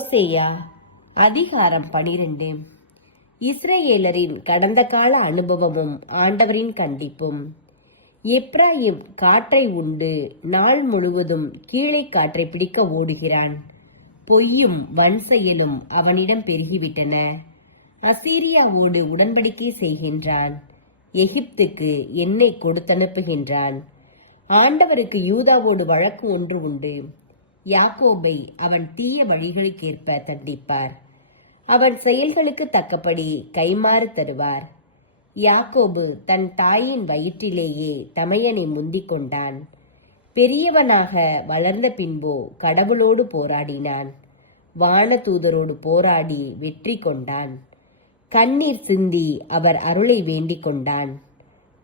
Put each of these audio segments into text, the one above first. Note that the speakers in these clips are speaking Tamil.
ஓசேயா அதிகாரம் 12. இஸ்ரவேலரின் கடந்த கால அனுபவமும் ஆண்டவரின் கண்டிப்பும். எப்ராயிம் காற்றை உண்டு நாள் முழுவதும் கீழே காற்றை பிடிக்க ஓடுகிறான். பொய்யும் வன்செயலும் அவனிடம் பெருகிவிட்டன. அசீரியாவோடு உடன்படிக்கை செய்கின்றான். எகிப்துக்கு எண்ணெய் கொடுத்தனுப்புகின்றான். ஆண்டவருக்கு யூதாவோடு வழக்கு ஒன்று உண்டு. யாக்கோபை அவன் தீய வழிகளுக்கேற்ப தண்டிப்பார். அவன் செயல்களுக்கு தக்கபடி கைமாறு தருவார். யாக்கோபு தன் தாயின் வயிற்றிலேயே தமையனை முந்திக் கொண்டான். பெரியவனாக வளர்ந்த பின்போ கடவுளோடு போராடினான். வானதூதரோடு போராடி வெற்றி கொண்டான். கண்ணீர் சிந்தி அவர் அருளை வேண்டிக் கொண்டான்.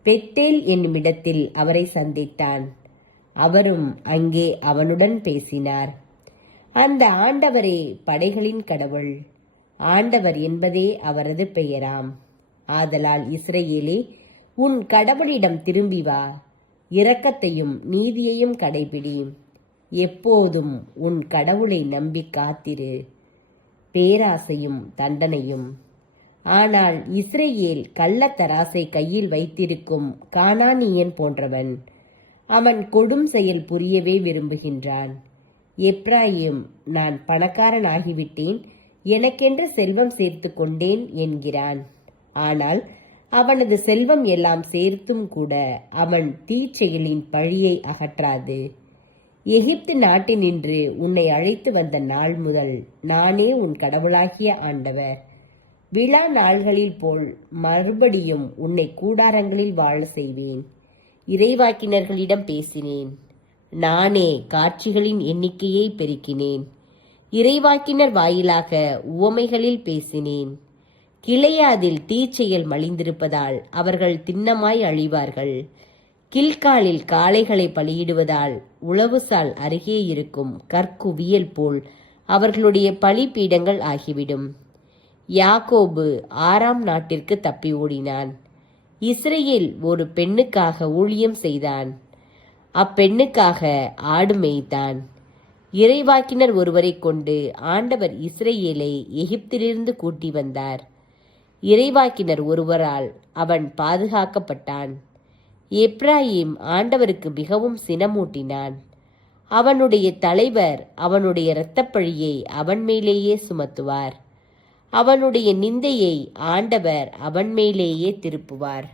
பெத்தேல் என்னுமிடத்தில் அவரை சந்தித்தான். அவரும் அங்கே அவனுடன் பேசினார். அந்த ஆண்டவரே படைகளின் கடவுள். ஆண்டவர் என்பதே அவரது பெயராம். ஆதலால் இஸ்ரவேலே, உன் கடவுளிடம் திரும்பி வா. இரக்கத்தையும் நீதியையும் கடைபிடி. எப்போதும் உன் கடவுளை நம்பி காத்திரு. பேராசையும் தண்டனையும். ஆனால் இஸ்ரவேல் கள்ளத்தராசை கையில் வைத்திருக்கும் கானானியன் போன்றவன். அவன் கொடும் செயல் புரியவே விரும்புகின்றான். எப்ராயிம், நான் பணக்காரன் ஆகிவிட்டேன், எனக்கென்று செல்வம் சேர்த்து கொண்டேன் என்கிறான். ஆனால் அவனது செல்வம் எல்லாம் சேர்த்தும் கூட அவன் தீச்செயலின் பழியை அகற்றாது. எகிப்து நாட்டினின்று உன்னை அழைத்து வந்த நாள் முதல் நானே உன் கடவுளாகிய ஆண்டவர். விழா நாள்களில் போல் மறுபடியும் உன்னை கூடாரங்களில் வாழ செய்வேன். இறைவாக்கினர்களிடம் பேசினேன். நானே காட்சிகளின் எண்ணிக்கையை பெருக்கினேன். இறைவாக்கினர் வாயிலாக உவமைகளில் பேசினேன். கிளையாதில் தீச்செயல் மலிந்திருப்பதால் அவர்கள் திண்ணமாய் அழிவார்கள். கில்காலில் காளைகளை பலியிடுவதால் உளவுசால் அருகே இருக்கும் கற்குவியல் போல் அவர்களுடைய பலிபீடங்கள் ஆகிவிடும். யாக்கோபு ஆறாம் நாட்டிற்கு தப்பி ஓடினான். இஸ்ரவேல் ஒரு பெண்ணுக்காக ஊழியம் செய்தான். அப்பெண்ணுக்காக ஆடு மேய்த்தான். இறைவாக்கினர் ஒருவரை கொண்டு ஆண்டவர் இஸ்ரவேலை எகிப்திலிருந்து கூட்டி வந்தார். இறைவாக்கினர் ஒருவரால் அவன் பாதுகாக்கப்பட்டான். எப்ராயிம் ஆண்டவருக்கு மிகவும் சினமூட்டினான். அவனுடைய தலைவர் அவனுடைய இரத்தப்பழியை அவன் மேலேயே சுமத்துவார். அவனுடைய நிந்தையை ஆண்டவர் அவன் மேலேயே திருப்புவார்.